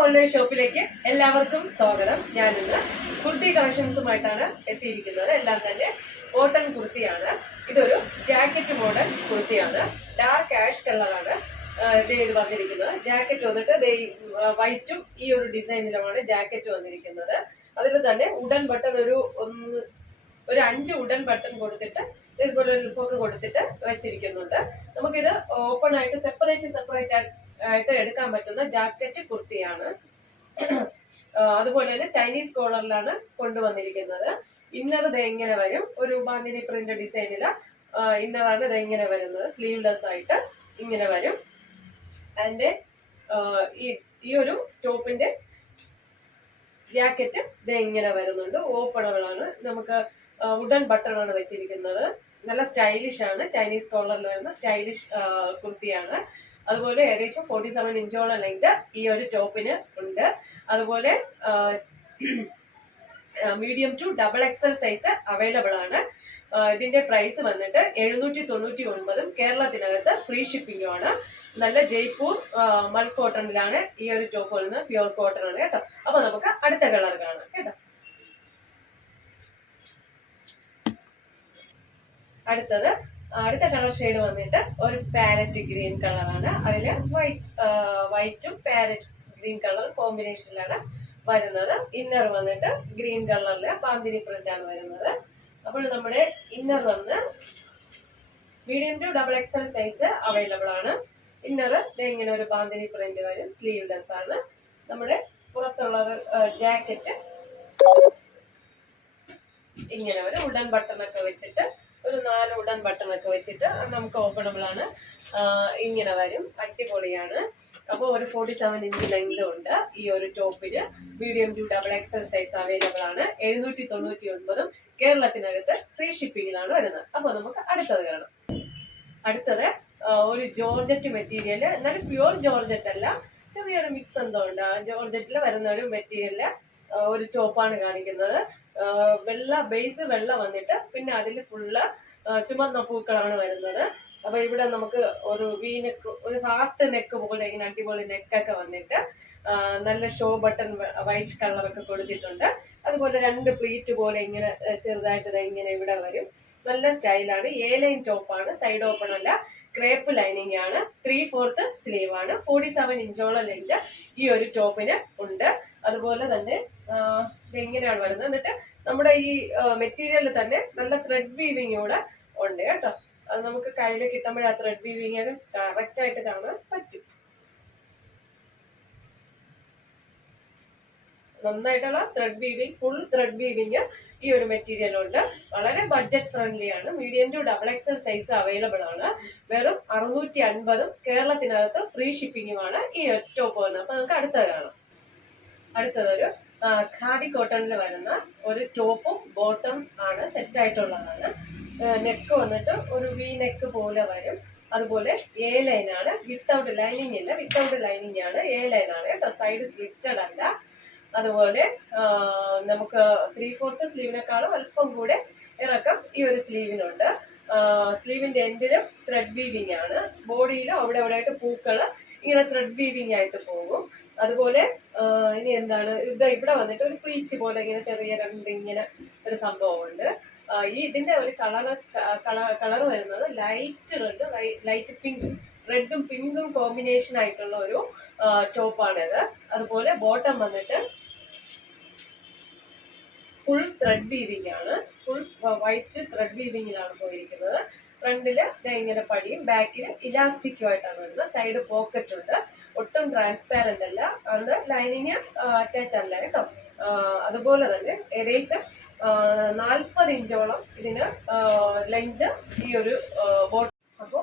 Online ഷോപ്പിലേക്ക് എല്ലാവർക്കും സ്വാഗതം. ഞാനിന്ന് കുർത്തി കളക്ഷൻസുമായിട്ടാണ് എത്തിയിരിക്കുന്നത്. എല്ലാം തന്നെ കോട്ടൺ കുർത്തിയാണ്. ഇതൊരു ജാക്കറ്റ് മോഡൽ കുർത്തിയാണ്. ഡാർക്ക് ആഷ് കളറാണ് ഇത് വന്നിരിക്കുന്നത്. ജാക്കറ്റ് വന്നിട്ട് വൈറ്റും ഈ ഒരു ഡിസൈനിലുമാണ് ജാക്കറ്റ് വന്നിരിക്കുന്നത്. അതിൽ തന്നെ ഉടൻ ബട്ടൺ ഒരു 5 ഉടൻ ബട്ടൺ കൊടുത്തിട്ട് ഇതുപോലെ ഒരു ലുക്കൊക്കെ കൊടുത്തിട്ട് വെച്ചിരിക്കുന്നുണ്ട്. നമുക്കിത് ഓപ്പൺ ആയിട്ട് സെപ്പറേറ്റ് ആയിട്ട് എടുക്കാൻ പറ്റുന്ന ജാക്കറ്റ് കുർത്തിയാണ്. അതുപോലെ തന്നെ ചൈനീസ് കോളറിലാണ് കൊണ്ടുവന്നിരിക്കുന്നത്. ഇന്നർ ഇത് എങ്ങനെ വരും, ഒരു ബാന്തിനി പ്രിന്റ് ഡിസൈനില് ഇന്നറാണ് ഇത് എങ്ങനെ വരുന്നത്. സ്ലീവ്ലെസ് ആയിട്ട് ഇങ്ങനെ വരും. അതിന്റെ ഈ ഒരു ടോപ്പിന്റെ ജാക്കറ്റ് ഇത് ഇങ്ങനെ വരുന്നുണ്ട്. ഓപ്പണബിളാണ്. നമുക്ക് വുഡൻ ബട്ടൺ ആണ് വെച്ചിരിക്കുന്നത്. നല്ല സ്റ്റൈലിഷ് ആണ്. ചൈനീസ് കോളറിൽ വരുന്ന സ്റ്റൈലിഷ് കുർത്തിയാണ്. അതുപോലെ ഏകദേശം 47 ഇഞ്ചോളം ലെങ്ത് ഈ ഒരു ടോപ്പിന് ഉണ്ട്. അതുപോലെ medium to XXL size available ആണ്. ഇതിന്റെ പ്രൈസ് വന്നിട്ട് 799. കേരളത്തിനകത്ത് ഫ്രീ ഷിപ്പിംഗും ആണ്. നല്ല ജയ്പൂർ മൽ കോട്ടണിലാണ് ഈ ഒരു ടോപ്പ് വരുന്നത്. പ്യുവർ കോട്ടൺ ആണ് കേട്ടോ. അപ്പൊ നമുക്ക് അടുത്ത കളർ കാണാം കേട്ടോ. അടുത്ത കളർ ഷെയ്ഡ് വന്നിട്ട് ഒരു പാരറ്റ് ഗ്രീൻ കളറാണ്. അതില് വൈറ്റും പാരറ്റ് ഗ്രീൻ കളർ കോമ്പിനേഷനിലാണ് വരുന്നത്. ഇന്നർ വന്നിട്ട് ഗ്രീൻ കളറില് ബാന്തിനി പ്രിന്റ് ആണ് വരുന്നത്. അപ്പോൾ നമ്മുടെ ഇന്നർ വന്ന് medium to XXL size available ആണ്. ഇന്നർ ഇങ്ങനെ ഒരു ബാന്തിനി പ്രിന്റ് വരും. സ്ലീവ്ലെസ് ആണ്. നമ്മുടെ പുറത്തുള്ളത് ജാക്കറ്റ് ഇങ്ങനെ വരും. ഉടൻ ബട്ടൺ ഒക്കെ വെച്ചിട്ട് ഒരു 4 ഉടൻ ബട്ടൺ ഒക്കെ വെച്ചിട്ട് നമുക്ക് ഓപ്പണബിൾ ആണ്. ഇങ്ങനെ വരും. അടിപൊളിയാണ്. അപ്പോൾ ഒരു 47 ഇഞ്ച് ലെങ്ത് ഉണ്ട് ഈ ഒരു ടോപ്പിന്. Medium to XXL size available ആണ്. 799. കേരളത്തിനകത്ത് ഫ്രീ ഷിപ്പിംഗിലാണ് വരുന്നത്. അപ്പോൾ നമുക്ക് അടുത്തത് കാണാം. അടുത്തത് ഒരു ജോർജറ്റ് മെറ്റീരിയൽ. എന്നാലും പ്യുവർ ജോർജറ്റ് അല്ല, ചെറിയൊരു മിക്സ് എന്തോ ഉണ്ട്. ജോർജറ്റിൽ വരുന്ന ഒരു മെറ്റീരിയലില് ഒരു ടോപ്പാണ് കാണിക്കുന്നത്. ബേസ് വെള്ള വന്നിട്ട് പിന്നെ അതിൽ ഫുള്ള് ചുമന്ന പൂക്കളാണ് വരുന്നത്. അപ്പൊ ഇവിടെ നമുക്ക് ഒരു വീനെക്ക്, ഒരു ഹാർട്ട് നെക്ക് പോലെ ഇങ്ങനെ അടിപൊളി നെക്കൊക്കെ വന്നിട്ട് നല്ല ഷോ ബട്ടൺ വൈറ്റ് കളറൊക്കെ കൊടുത്തിട്ടുണ്ട്. അതുപോലെ 2 പ്ലീറ്റ് പോലെ ഇങ്ങനെ ചെറുതായിട്ട് ഇങ്ങനെ ഇവിടെ വരും. നല്ല സ്റ്റൈലാണ്. ലൈൻ ടോപ്പാണ്. സൈഡ് ഓപ്പൺ അല്ല, ക്രേപ്പ് ലൈനിങ് ആണ്. 3/4 സ്ലീവ് ആണ്. 47 ഇഞ്ചോളം ലെങ്ത് ഈ ഒരു ടോപ്പിന് ഉണ്ട്. അതുപോലെ തന്നെ ഇതെങ്ങനെയാണ് വരുന്നത്. എന്നിട്ട് നമ്മുടെ ഈ മെറ്റീരിയലിൽ തന്നെ നല്ല ത്രെഡ് വീവിങ് കൂടെ ഉണ്ട് കേട്ടോ. അത് നമുക്ക് കയ്യിൽ കിട്ടുമ്പോഴേ ആ ത്രെഡ് വീവിങ് കറക്റ്റ് ആയിട്ട് കാണാൻ പറ്റും. നന്നായിട്ടുള്ള thread weaving, full thread weaving ഈ ഒരു മെറ്റീരിയൽ ഉണ്ട്. വളരെ ബഡ്ജറ്റ് ഫ്രണ്ട്ലി ആണ്. Medium to XXL size available ആണ്. വെറും 650. കേരളത്തിനകത്ത് ഫ്രീ ഷിപ്പിംഗുമാണ് ഈ ടോപ്പ് വരുന്നത്. അപ്പൊ നമുക്ക് അടുത്തത് കാണാം. അടുത്തതൊരു ഖാദി കോട്ടണിൽ വരുന്ന ഒരു ടോപ്പും ബോട്ടം ആണ്. സെറ്റ് ആയിട്ടുള്ളതാണ്. നെക്ക് വന്നിട്ട് ഒരു വി നെക്ക് പോലെ വരും. അതുപോലെ ലൈൻ ആണ്. വിത്തൗട്ട് ലൈനിങ് ഇല്ല, വിത്തൗട്ട് ലൈനിങ് ആണ്. ലൈൻ ആണ് കേട്ടോ. സൈഡ് സ്ലിറ്റഡ് അല്ല. അതുപോലെ നമുക്ക് 3/4 സ്ലീവിനേക്കാളും അല്പം കൂടെ ഇറക്കം ഈ ഒരു സ്ലീവിനുണ്ട്. സ്ലീവിന്റെ എൻഡിലും ത്രെഡ് വീവിങ് ആണ്. ബോഡിയിലും അവിടെ ആയിട്ട് പൂക്കള് ഇങ്ങനെ ത്രെഡ് വീവിങ് ആയിട്ട് പോകും. അതുപോലെ ഇനി എന്താണ് ഇവിടെ വന്നിട്ട് ഒരു പ്ലീറ്റ് പോലെ ഇങ്ങനെ ചെറിയ ഇങ്ങനെ ഒരു സംഭവമുണ്ട്. ഇതിന്റെ ഒരു കളർ വരുന്നത് ലൈറ്റ് റെഡ്, ലൈറ്റ് പിങ്ക്, റെഡും പിങ്കും കോമ്പിനേഷൻ ആയിട്ടുള്ള ഒരു ടോപ്പാണിത്. അതുപോലെ ബോട്ടം വന്നിട്ട് ഫുൾ ത്രെഡ് വീവിങ് ആണ്. ഫുൾ വൈറ്റ് ത്രെഡ് വീവിങ്ങിലാണ് പോയിരിക്കുന്നത്. ഫ്രണ്ടില് ഇങ്ങനെ പടിയും ബാക്കില് ഇലാസ്റ്റിക്കും ആയിട്ടാണ് വരുന്നത്. സൈഡ് പോക്കറ്റ് ഉണ്ട്. ഒട്ടും ട്രാൻസ്പാരന്റ് അല്ല. അത് ലൈനിങ് അറ്റാച്ച് അല്ല കേട്ടോ. അതുപോലെ തന്നെ ഏകദേശം 40 ഇഞ്ചോളം ഇതിന് ലെങ്ത് ഈ ഒരു ബോട്ടം. അപ്പോൾ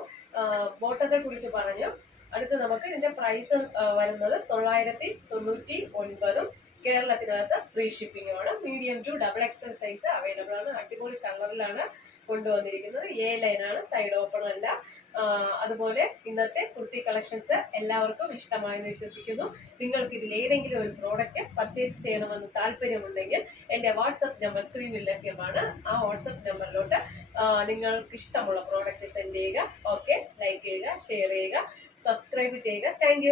ബോട്ടത്തെ കുറിച്ച് പറഞ്ഞു. അടുത്ത് നമുക്ക് ഇതിന്റെ പ്രൈസ് വരുന്നത് 999. കേരളത്തിനകത്ത് ഫ്രീ ഷിപ്പിംഗുമാണ്. Medium to XXL size available ആണ്. അടിപൊളി കളറിലാണ് കൊണ്ടുവന്നിരിക്കുന്നത്. ലൈൻ ആണ്. സൈഡ് ഓപ്പൺ അല്ല. അതുപോലെ ഇന്നത്തെ കുർത്തി കളക്ഷൻസ് എല്ലാവർക്കും ഇഷ്ടമായെന്ന് വിശ്വസിക്കുന്നു. നിങ്ങൾക്ക് ഇതിൽ ഏതെങ്കിലും ഒരു പ്രോഡക്റ്റ് പർച്ചേസ് ചെയ്യണമെന്ന് താല്പര്യമുണ്ടെങ്കിൽ എൻ്റെ വാട്സപ്പ് നമ്പർ സ്ക്രീനിൽ ലഭ്യമാണ്. ആ വാട്സപ്പ് നമ്പറിലോട്ട് നിങ്ങൾക്ക് ഇഷ്ടമുള്ള പ്രോഡക്റ്റ് സെൻഡ് ചെയ്യുക. ഓക്കെ, ലൈക്ക് ചെയ്യുക, ഷെയർ ചെയ്യുക, സബ്സ്ക്രൈബ് ചെയ്യുക. താങ്ക്